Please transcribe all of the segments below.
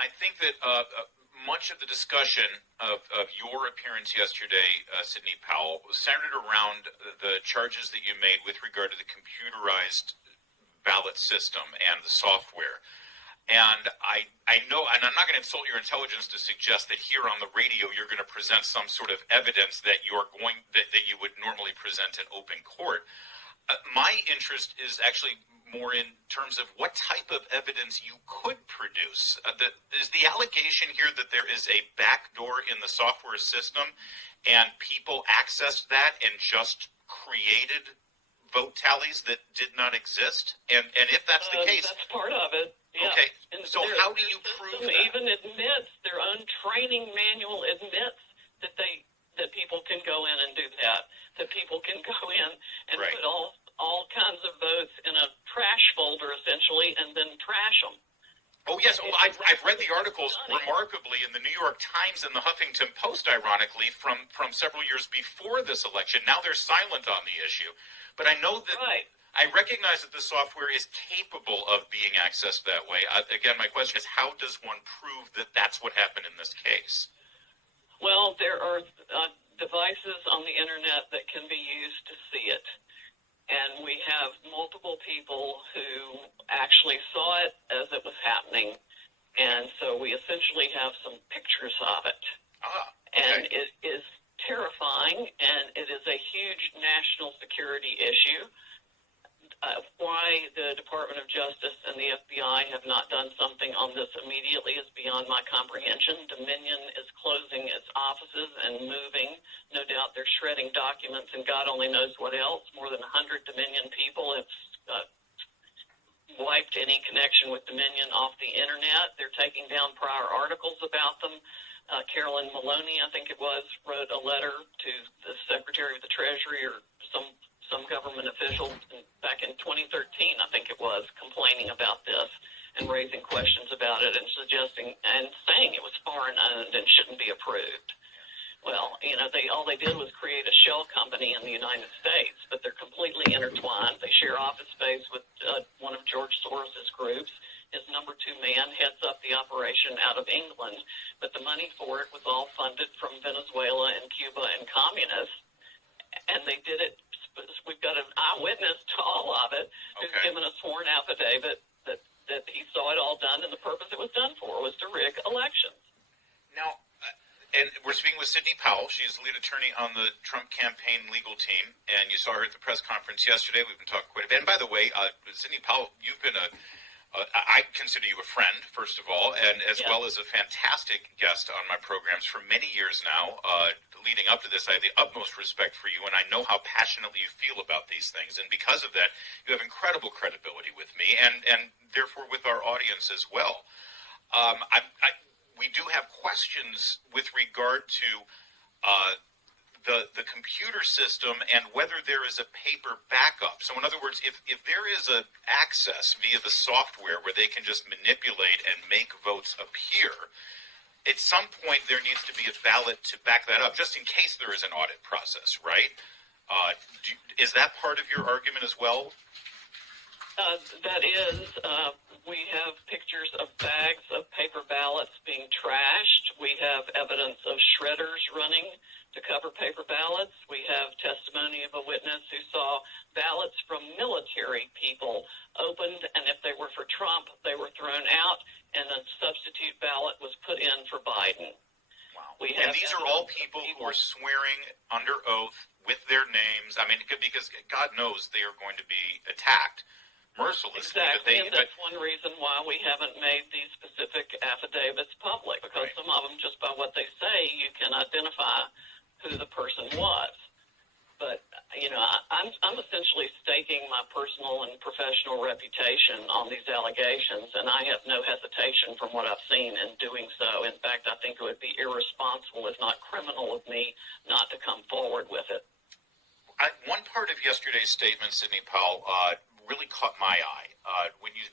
I think that much of the discussion of your appearance yesterday, Sidney Powell, was centered around the charges that you made with regard to the computerized ballot system and the software. And I know, and I'm not going to insult your intelligence to suggest that here on the radio you're going to present some sort of evidence that that you would normally present in open court. My interest is actually more in terms of what type of evidence you could produce. Is the allegation here that there is a backdoor in the software system and people accessed that and just created vote tallies that did not exist? And if that's the case... That's part of it. Yeah. Okay, so how do you prove that? Even admits, their own training manual admits that people can go in and do that people can go in and right. put all kinds of votes in a trash folder, essentially, and then trash them. Oh, yes. I've read the articles remarkably in the New York Times and the Huffington Post, ironically, from several years before this election. Now they're silent on the issue. But I know that I recognize that the software is capable of being accessed that way. Again, my question is, how does one prove that that's what happened in this case? Well, there are devices on the Internet that can be used to see it. And we have multiple people who actually saw it as it was happening. And so we essentially have some pictures of it. Okay. And it is terrifying, and it is a huge national security issue. Why the Department of Justice and the FBI have not done something on this immediately is beyond my comprehension. Dominion is closing its offices and moving. No doubt they're shredding documents, and God only knows what else. More than 100 Dominion people have wiped any connection with Dominion off the Internet. They're taking down prior articles about them. Carolyn Maloney, I think it was, wrote a letter to the Secretary of the Treasury or some government official back in 2013, I think it was, complaining about this and raising questions about it and suggesting and saying it was foreign owned and shouldn't be approved. Well, all they did was create a shell company in the United States, but they're completely intertwined. They share office space with one of George Soros's groups. His number 2 man heads up the operation out of England, but the money for it was all funded from Venezuela and Cuba and communists, and they did it. We've got an eyewitness to all of it who's given a sworn affidavit that he saw it all done, and the purpose it was done for was to rig elections. Now, and we're speaking with Sidney Powell. She's the lead attorney on the Trump campaign legal team, and you saw her at the press conference yesterday. We've been talking quite a bit. And by the way, Sidney Powell, you've been I consider you a friend, first of all, and as well as a fantastic guest on my programs for many years now. Leading up to this, I have the utmost respect for you, and I know how passionately you feel about these things. And because of that, you have incredible credibility with me, and therefore with our audience as well. We do have questions with regard to the computer system and whether there is a paper backup. So in other words, if there is a access via the software where they can just manipulate and make votes appear, at some point there needs to be a ballot to back that up, just in case there is an audit process, right? Is that part of your argument as well? That is, we have pictures of bags of paper ballots being trashed. We have evidence of shredders running to cover paper ballots. We have testimony of a witness who saw ballots from military people opened, and if they were for Trump, they were thrown out, and a substitute ballot was put in for Biden. Wow. And these are all people who are swearing under oath with their names. I mean, because God knows they are going to be attacked mercilessly. Exactly, and that's one reason why we haven't made these specific affidavits public, because some of them, just by what they say, you can identify who the person was. But, I'm essentially staking my personal and professional reputation on these allegations, and I have no hesitation from what I've seen in doing so. In fact, I think it would be irresponsible, if not criminal, of me not to come forward with it. One part of yesterday's statement, Sidney Powell, really caught my eye when you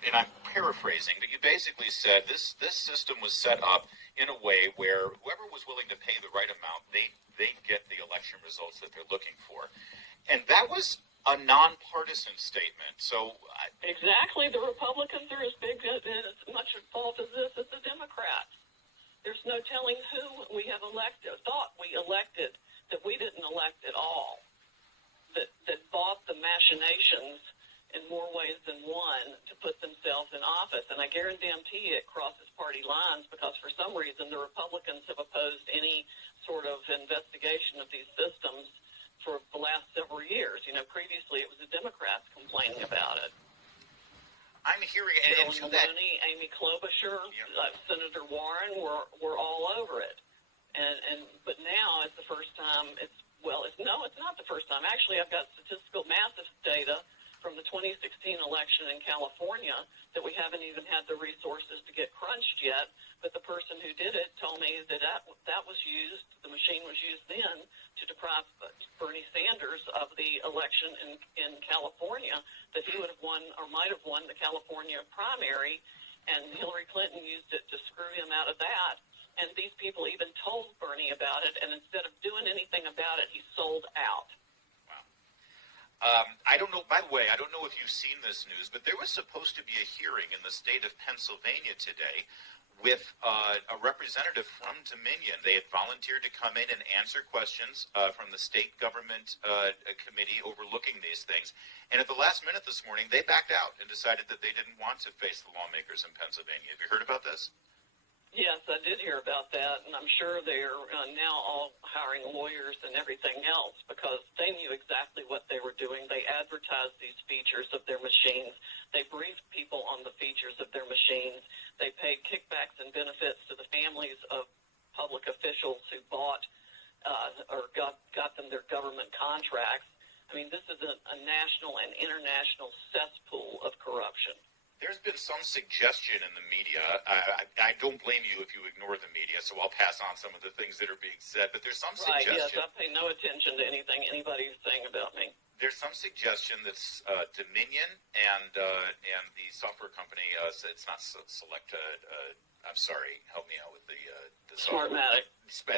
and I'm paraphrasing, but you basically said this system was set up in a way where whoever was willing to pay the right amount, they get the election results that they're looking for. And that was a nonpartisan statement. So Exactly. The Republicans are as big and as much at fault as this as the Democrats. There's no telling who we have elected, thought we elected, that we didn't elect at all, that bought the machinations in more ways than one to put themselves in office. And I guarantee it crosses party lines because for some reason the Republicans have opposed any sort of investigation of these systems for the last several years. You know, previously it was the Democrats complaining about it. I'm hearing, Carolyn Maloney, Amy Klobuchar, Senator Warren were all over it. But now it's the first time. It's not the first time. Actually, I've got statistical massive data from the 2016 election in California that we haven't even had the resources to get crunched yet. But the person who did it told me that was used, the machine was used then to deprive Bernie Sanders of the election in California, that he would have won or might have won the California primary, and Hillary Clinton used it to screw him out of that. And these people even told Bernie about it, and instead of doing anything about it, he sold out. I don't know, by the way, I don't know if you've seen this news, but there was supposed to be a hearing in the state of Pennsylvania today with a representative from Dominion. They had volunteered to come in and answer questions from the state government committee overlooking these things. And at the last minute this morning, they backed out and decided that they didn't want to face the lawmakers in Pennsylvania. Have you heard about this? Yes, I did hear about that, and I'm sure they're now all hiring lawyers and everything else because they knew exactly what they were doing. They advertised these features of their machines. They briefed people on the features of their machines. They paid kickbacks and benefits to the families of public officials who bought or got them their government contracts. I mean, this is a national and international cesspool of corruption. There's been some suggestion in the media. I don't blame you if you ignore the media, so I'll pass on some of the things that are being said. But there's some suggestion. Right, yes, I pay no attention to anything anybody's saying about me. There's some suggestion that Dominion and the software company, it's not Select. I'm sorry, help me out with the Smartmatic.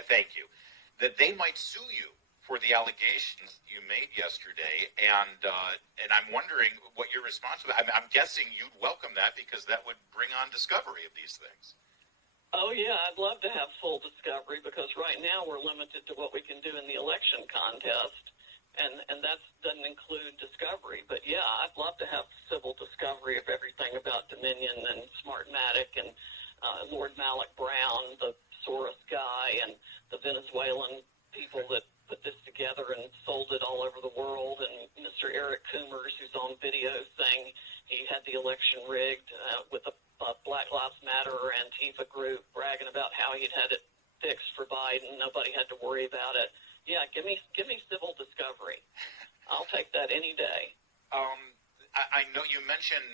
Thank you. That they might sue you for the allegations you made yesterday, and I'm wondering what your response was. I'm guessing you'd welcome that because that would bring on discovery of these things. Oh, yeah, I'd love to have full discovery because right now we're limited to what we can do in the election contest, and that doesn't include discovery. But, yeah, I'd love to have civil discovery of everything about Dominion and Smartmatic and Lord Malik Brown, the Soros guy, and the Venezuelan people that put this together and sold it all over the world, and Mr. Eric Coomers, who's on video saying he had the election rigged with a Black Lives Matter or Antifa group, bragging about how he'd had it fixed for Biden. Nobody had to worry about it. Yeah, give me civil discovery. I'll take that any day. I know you mentioned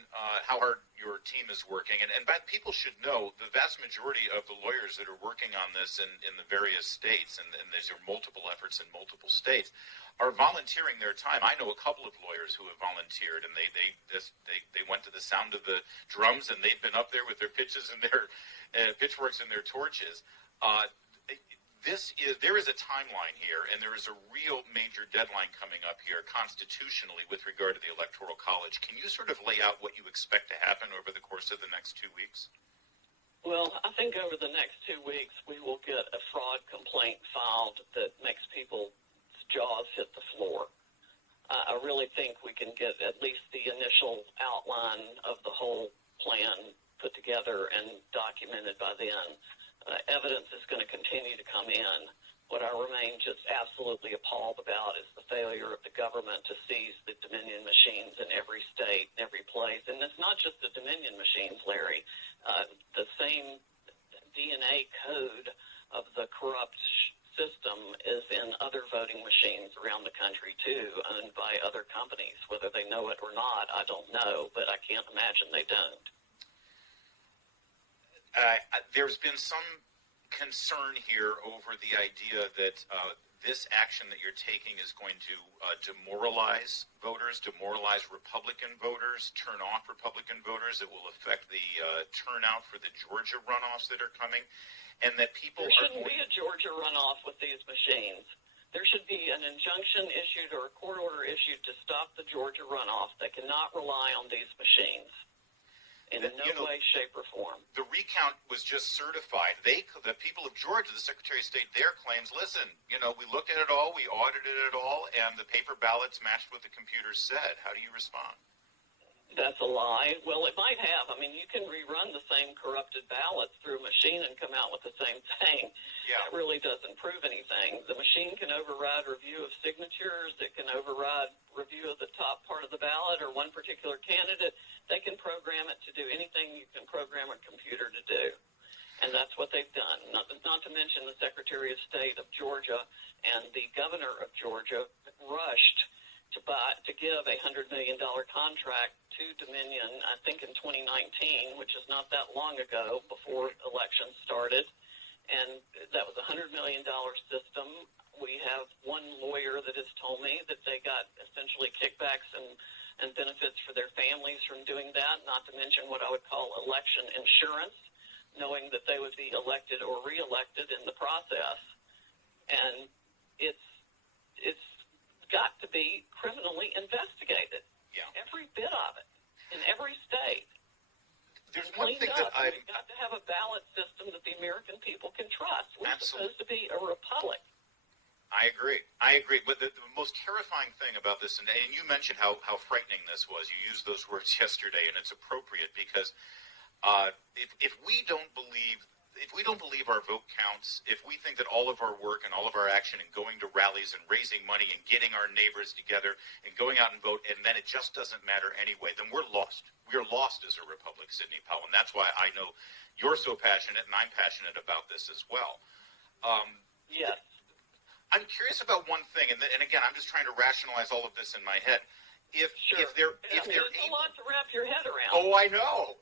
how hard your team is working, and people should know the vast majority of the lawyers that are working on this in the various states, and there's multiple efforts in multiple states, are volunteering their time. I know a couple of lawyers who have volunteered, and they went to the sound of the drums, and they've been up there with their pitches and their pitchforks and their torches. There is a timeline here, and there is a real major deadline coming up here constitutionally with regard to the Electoral College. Can you sort of lay out what you expect to happen over the course of the next 2 weeks? Well, I think over the next 2 weeks we will get a fraud complaint filed that makes people's jaws hit the floor. I really think we can get at least the initial outline of the whole plan put together and documented by then. Evidence is going to continue to come in. What I remain just absolutely appalled about is the failure of the government to seize the Dominion machines in every state, every place. And it's not just the Dominion machines, Larry. The same DNA code of the corrupt system is in other voting machines around the country, too, owned by other companies. Whether they know it or not, I don't know, but I can't imagine they don't. There's been some concern here over the idea that this action that you're taking is going to demoralize voters, demoralize Republican voters, turn off Republican voters. It will affect the turnout for the Georgia runoffs that are coming, and that people There shouldn't be a Georgia runoff with these machines. there should be an injunction issued or a court order issued to stop the Georgia runoff. They cannot rely on these machines in no way, shape, or form. The recount was just certified. The people of Georgia, the Secretary of State there claims, listen, we looked at it all, we audited it all, and the paper ballots matched what the computers said. How do you respond? That's a lie. Well, it might have. I mean, you can rerun the same corrupted ballots through a machine and come out with the same thing. Yeah. That really doesn't prove anything. The machine can override review of signatures. It can override review of the top part of the ballot or one particular candidate. They can program it to do anything you can program a computer to do. And that's what they've done. Not to mention the Secretary of State of Georgia and the Governor of Georgia rushed to give a $100 million contract to Dominion, I think in 2019, which is not that long ago, before elections started. And that was a $100 million system. We have one lawyer that has told me that they got essentially kickbacks and benefits for their families from doing that, not to mention what I would call election insurance, knowing that they would be elected or reelected in the process. And it's got to be criminally investigated. Yeah. Every bit of it, in every state. There's one thing that We've got to have a ballot system that the American people can trust. We're supposed to be a republic. I agree. But the most terrifying thing about this, and you mentioned how frightening this was. You used those words yesterday, and it's appropriate because if we don't believe our vote counts, if we think that all of our work and all of our action and going to rallies and raising money and getting our neighbors together and going out and vote, and then it just doesn't matter anyway, then we're lost. We're lost as a republic, Sidney Powell, and that's why I know you're so passionate, and I'm passionate about this as well. Yes. I'm curious about one thing, and again, I'm just trying to rationalize all of this in my head. If they're it's a lot to wrap your head around. Oh, I know.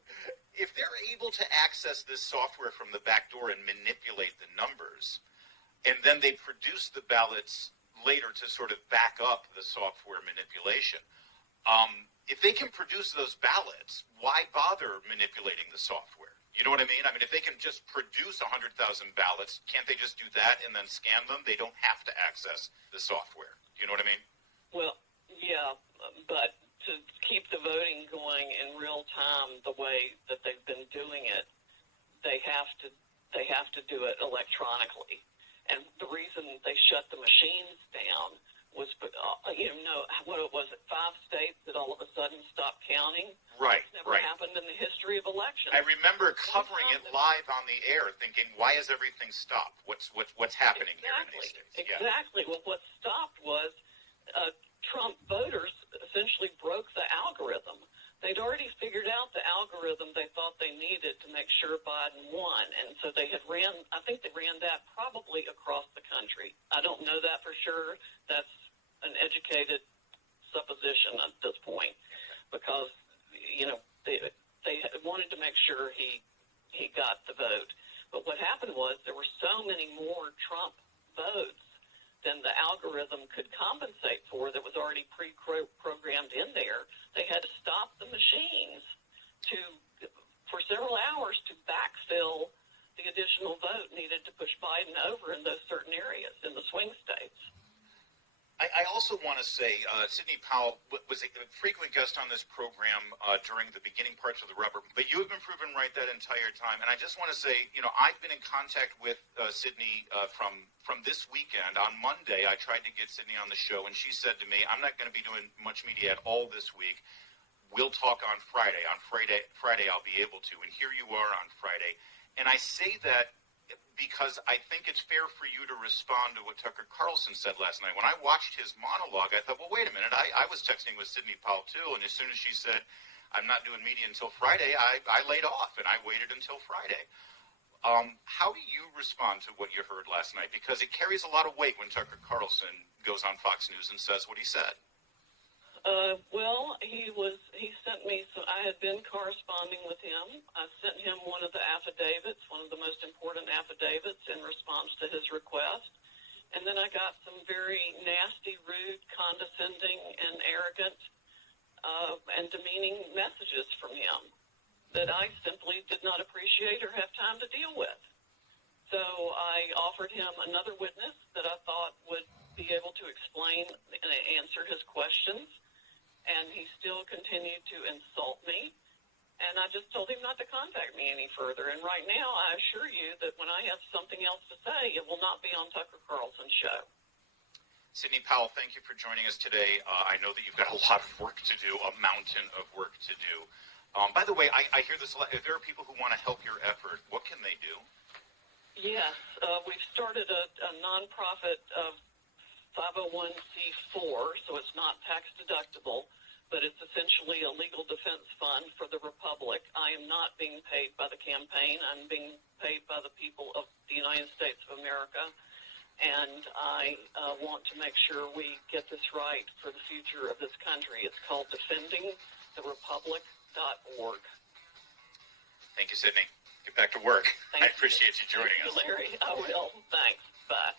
If they're able to access this software from the back door and manipulate the numbers, and then they produce the ballots later to sort of back up the software manipulation, if they can produce those ballots, why bother manipulating the software? You know what I mean? I mean, if they can just produce 100,000 ballots, can't they just do that and then scan them? They don't have to access the software. You know what I mean? Well, yeah, but to keep the voting going in real time the way that they've been doing it, they have to do it electronically. And the reason they shut the machines down was, what was it, 5 states that all of a sudden stopped counting? Right, It's never happened in the history of elections. I remember covering it live on the air, thinking, "Why is everything stopped? What's happening here in these states?" Exactly. Well, what stopped was Trump voters essentially broke the algorithm. They'd already figured out the algorithm they thought they needed to make sure Biden won, and so they had I think they ran that probably across the country. I don't know that for sure. That's an educated supposition at this point, because they wanted to make sure he got the vote. But what happened was there were so many more Trump votes than the algorithm could compensate for that was already pre-programmed in there. They had to stop the machines for several hours to backfill the additional vote needed to push Biden over in those certain areas in the swing states. I also want to say Sidney Powell was a frequent guest on this program during the beginning parts of the rubber, but you have been proven right that entire time. And I just want to say, I've been in contact with Sidney from this weekend. On Monday, I tried to get Sidney on the show, and she said to me, "I'm not going to be doing much media at all this week. We'll talk on Friday. On Friday, I'll be able to." And here you are on Friday. And I say that because I think it's fair for you to respond to what Tucker Carlson said last night. When I watched his monologue, I thought, well, wait a minute. I was texting with Sidney Powell, too, and as soon as she said, "I'm not doing media until Friday," I laid off, and I waited until Friday. How do you respond to what you heard last night? Because it carries a lot of weight when Tucker Carlson goes on Fox News and says what he said. Well, he sent me, so I had been corresponding with him. I sent him one of the affidavits, one of the most important affidavits in response to his request. And then I got some very nasty, rude, condescending, and arrogant and demeaning messages from him that I simply did not appreciate or have time to deal with. So I offered him another witness that I thought would be able to explain and answer his questions, and he still continued to insult me. And I just told him not to contact me any further. And right now, I assure you that when I have something else to say, it will not be on Tucker Carlson's show. Sidney Powell, thank you for joining us today. I know that you've got a lot of work to do, a mountain of work to do. By the way, I hear this a lot. If there are people who want to help your effort, what can they do? Yes, we've started a nonprofit 501c4, so it's not tax deductible, but it's essentially a legal defense fund for the Republic. I am not being paid by the campaign. I'm being paid by the people of the United States of America, and I want to make sure we get this right for the future of this country. It's called defendingtherepublic.org. Thank you, Sidney. Get back to work. I appreciate you joining us. Larry, I will. Thanks. Bye.